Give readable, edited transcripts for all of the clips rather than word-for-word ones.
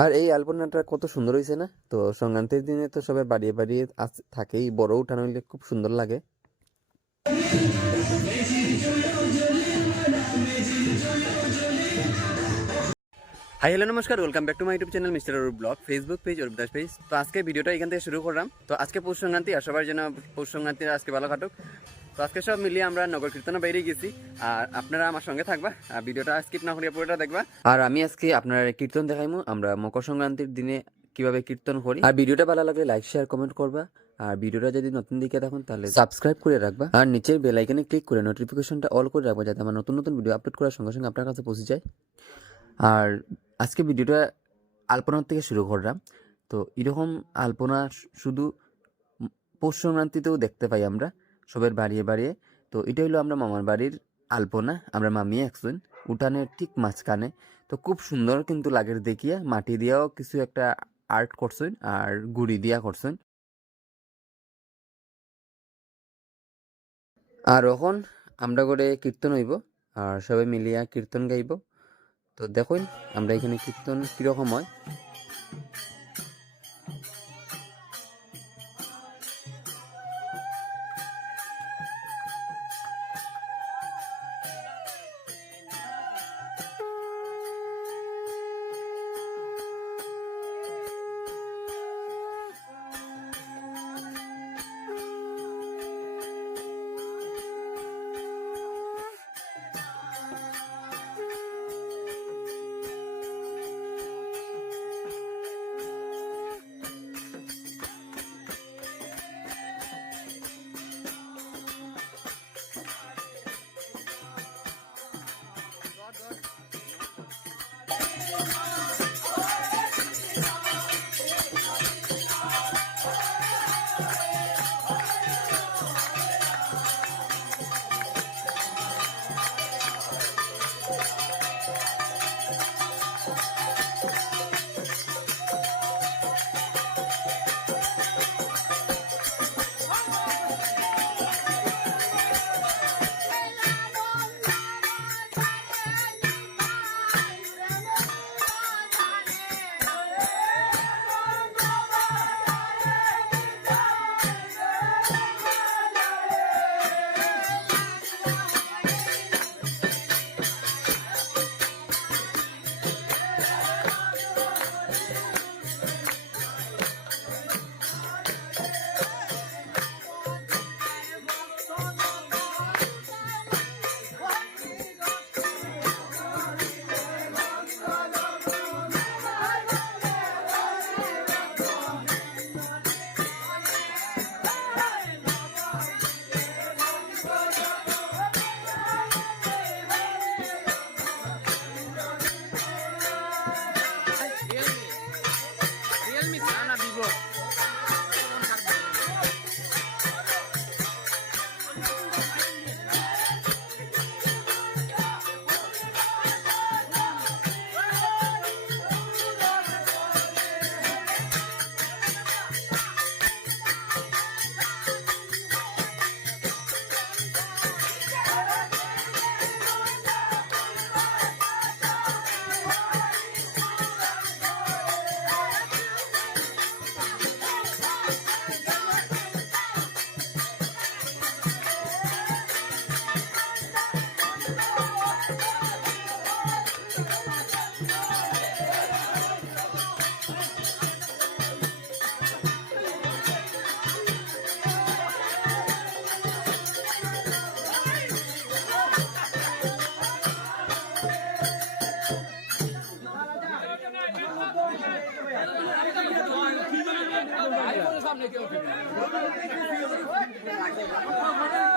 আর এই আলপনাটা কত সুন্দর হয়েছে না? তো সংক্রান্তির দিনে তো সবাই বাড়িয়ে বাড়িয়ে থাকেই, বড় উঠানো হইলে খুব সুন্দর লাগে। হাই হ্যালো নমস্কার, welcome back to my YouTube channel mister Arup blog, Facebook page Arup Das page. তো আজকে ভিডিওটা এখান থেকে শুরু করলাম। তো আজকে পৌষ সংক্রান্তি, আর সবার জন্য পৌষ সংক্রান্তি আজকে ভালো কাটুক। তো আজকে সব মিলিয়ে আমরা নগর কীর্তনে বাইরে গেছি, আর আপনারা আমার সঙ্গে থাকবা, আর ভিডিওটা স্কিপ না করিয়া পুরোটা দেখবা। আর আমি আজকে আপনারা কীর্তন দেখাইমু আমরা মকর সংক্রান্তির দিনে কিভাবে কীর্তন করি। আর ভিডিওটা ভালো লাগলে লাইক শেয়ার কমেন্ট করবা, আর ভিডিওটা যদি নতুন দিকে থাকুন তাহলে সাবস্ক্রাইব করে রাখবা, আর নিচের বেল আইকনে ক্লিক করে নোটিফিকেশনটা অল করে রাখবা, যাতে আমার নতুন নতুন ভিডিও আপলোড করার সঙ্গে সঙ্গে আপনার কাছে পৌঁছে যায়। আর আজকে ভিডিওটা আলপনার থেকে শুরু করলাম। তো এরকম আলপনা শুধু পৌষ সংক্রান্তিতেও দেখতে পাই আমরা সবের বাড়িয়ে বাড়িয়ে। তো এটা হলো আমরা মামার বাড়ির আলপনা, আমরা মামি একজন উঠানের ঠিক মাঝখানে। তো খুব সুন্দর কিন্তু লাগের দেখিয়া, মাটি দিয়াও কিছু একটা আর্ট করছেন আর গুড়ি দিয়া করছেন। আর এখন আমরা করে কীর্তন হইব, আর সবাই মিলিয়া কীর্তন গাইব। তো দেখুন আমরা এখানে কীর্তন কীরকম হয়।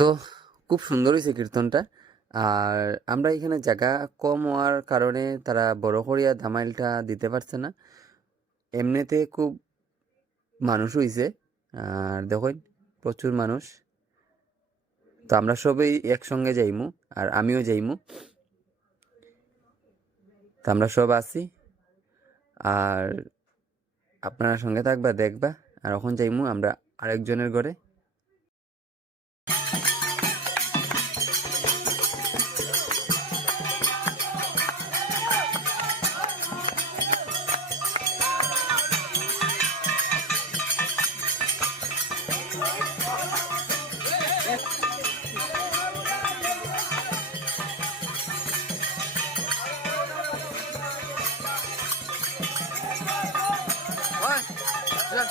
তো খুব সুন্দর হয়েছে কীর্তনটা। আর আমরা এখানে জায়গা কম হওয়ার কারণে তারা বড় করিয়া ধামাইলটা দিতে পারছে না। এমনিতে খুব মানুষ হইছে, আর দেখুন প্রচুর মানুষ। তো আমরা সবাই একসঙ্গে যাইমু, আর আমিও যাইমু। তো আমরা সব আছি, আর আপনারা সঙ্গে থাকবা দেখবা। আর এখন যাইমু আমরা আরেকজনের ঘরে। আর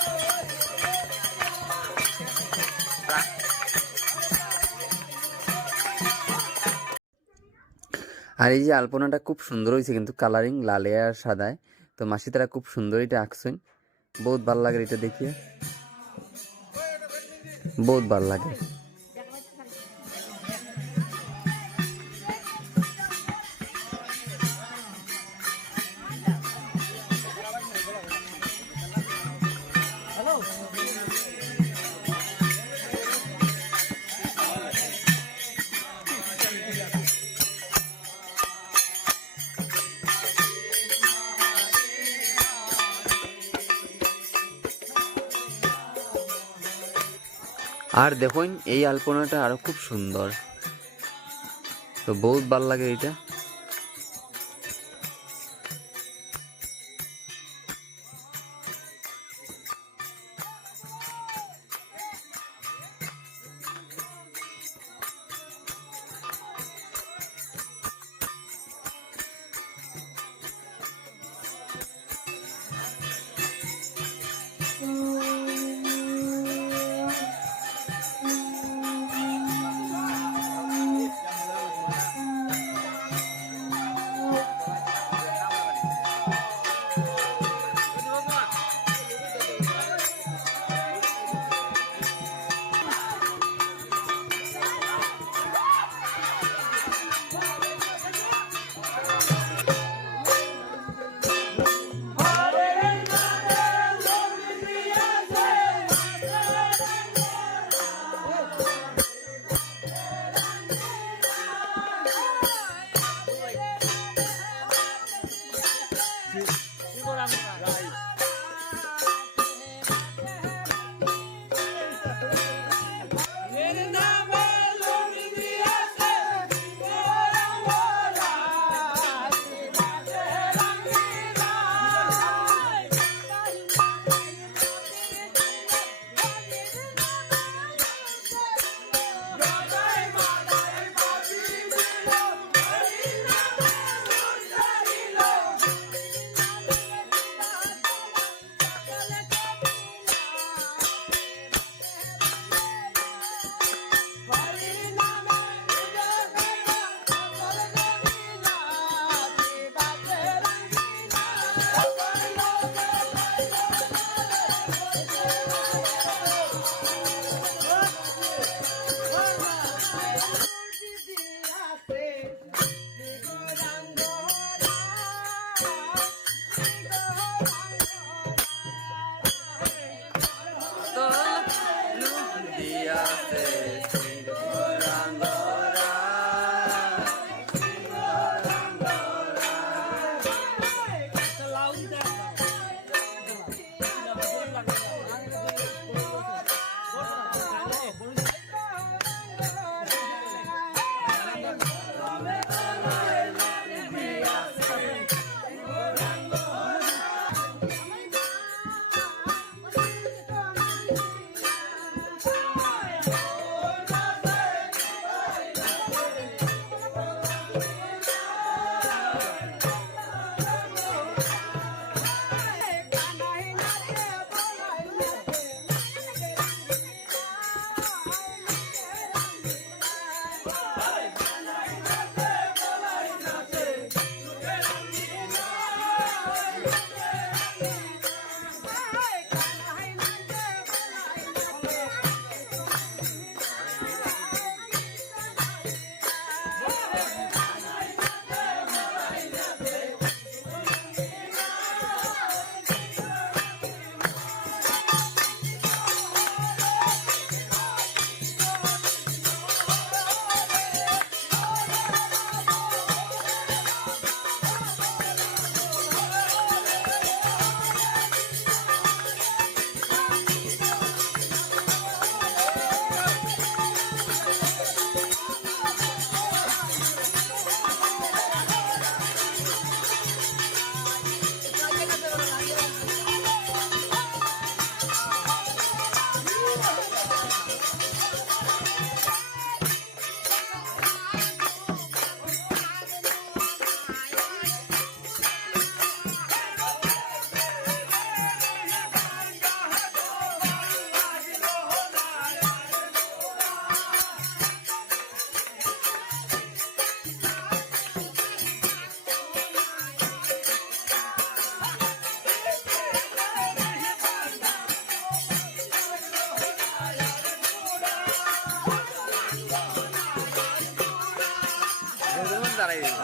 এই যে আলপনাটা খুব সুন্দর হয়েছে কিন্তু কালারিং লালে আর সাদায়। তো মাসি তারা খুব সুন্দর এটা আঁকছেন, বহুত ভাল লাগে এটা দেখিয়ে, বহুত ভাল লাগে। আর দেখুন এই আলপনাটা আরো খুব সুন্দর, তো বহুত ভাল লাগে এটা। বাড়াই দেব।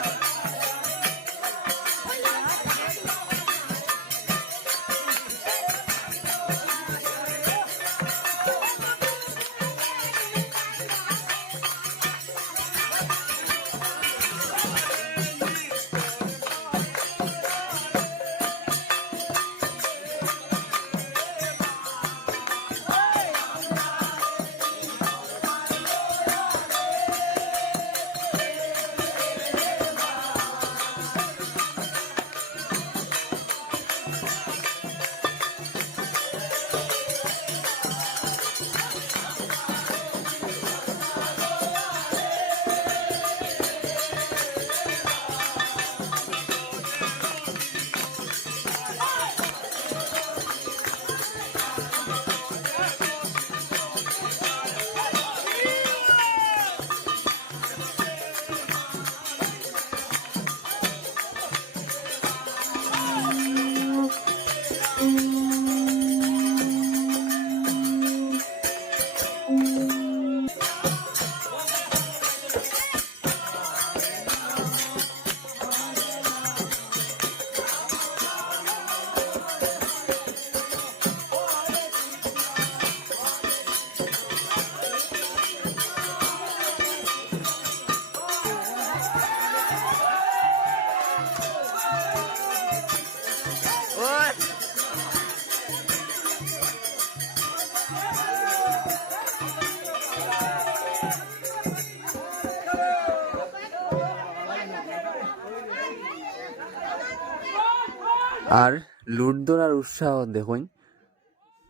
আর লুট ধরার উৎসাহ দেখুন,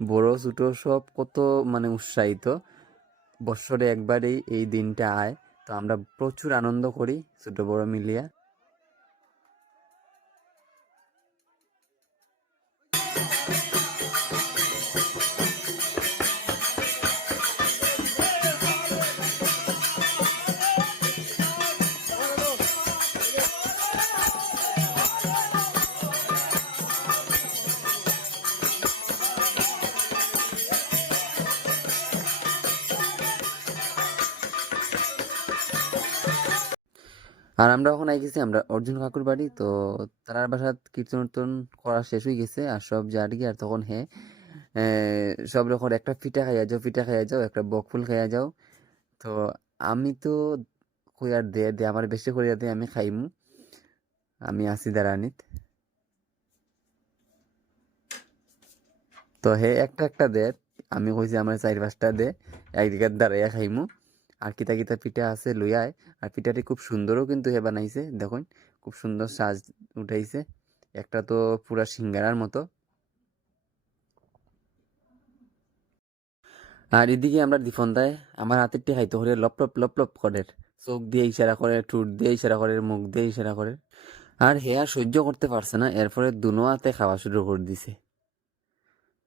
বড় ছোট সব কত মানে উৎসাহিত। বছরে একবারেই এই দিনটা আয়, তো আমরা প্রচুর আনন্দ করি ছোট বড় মিলিয়া। আর আমরা এখন আই গেছি আমরা অর্জুন কাকুর বাড়ি। তো তার বাসাত কীর্তন উর্তন করা শেষ হয়ে গেছে আর সব জারি। আর তখন সব রকম একটা পিঠা খাইয়া যাও, পিঠা খাইয়া যাও, একটা বকফুল খাইয়া যাও। তো আমি তো কই আর দে দে আমার বেশি করিয়া দে, আমি খাইমু, আমি আসি দাঁড়ানিত। তো একটা একটা দে, আমি কইছি আমার 4-5টা দে, একদিকে দাঁড়াইয়া খাইমু। আর কিতা কিতা পিঠা আছে লইয়ায়। আর পিঠাটি খুব সুন্দরও কিন্তু বানাইছে, দেখুন খুব সুন্দর সাজ উঠাইছে। একটা তো পুরা সিঙ্গারার মতো। আর এদিকে আমরা দীপনদায় আমার হাতেরটি খাইতে করে লপলপ লপলপ করে, চোখ দিয়ে ইশারা করে, ঠোঁট দিয়ে ইশারা করে, মুখ দিয়ে ইশারা করে। আর আর সহ্য করতে পারছে না, এরপরে দুনো হাতে খাওয়া শুরু করে দিছে।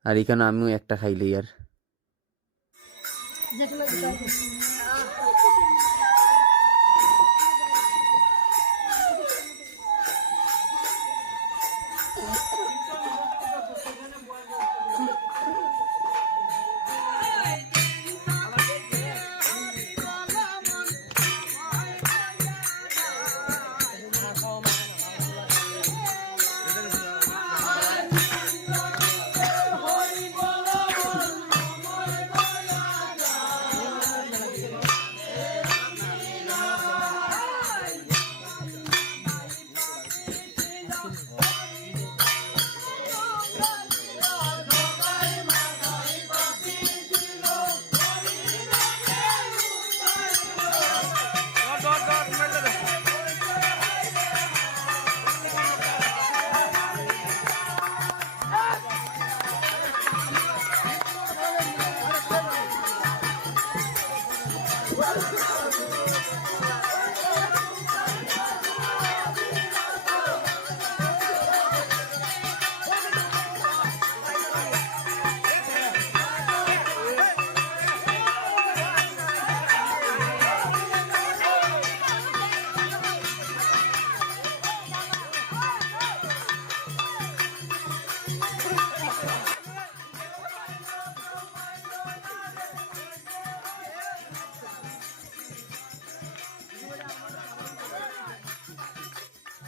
আর এখানে আমিও একটা খাইলি আর।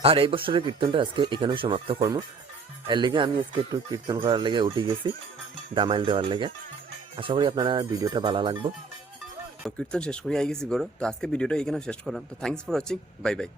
আর এই বছরের কীর্তনটা আজকে এখানেও সমাপ্ত করব। এর লেগে আমি আজকে একটু কীর্তন করার লেগে উঠে গেছি, দামাইল দেওয়ার লেগে। আশা করি আপনারা ভিডিওটা ভালো লাগবে। তো কীর্তন শেষ করে আই গেছি গরো। তো আজকে ভিডিওটা এখানে শেষ করলাম। তো thanks for watching, bye bye.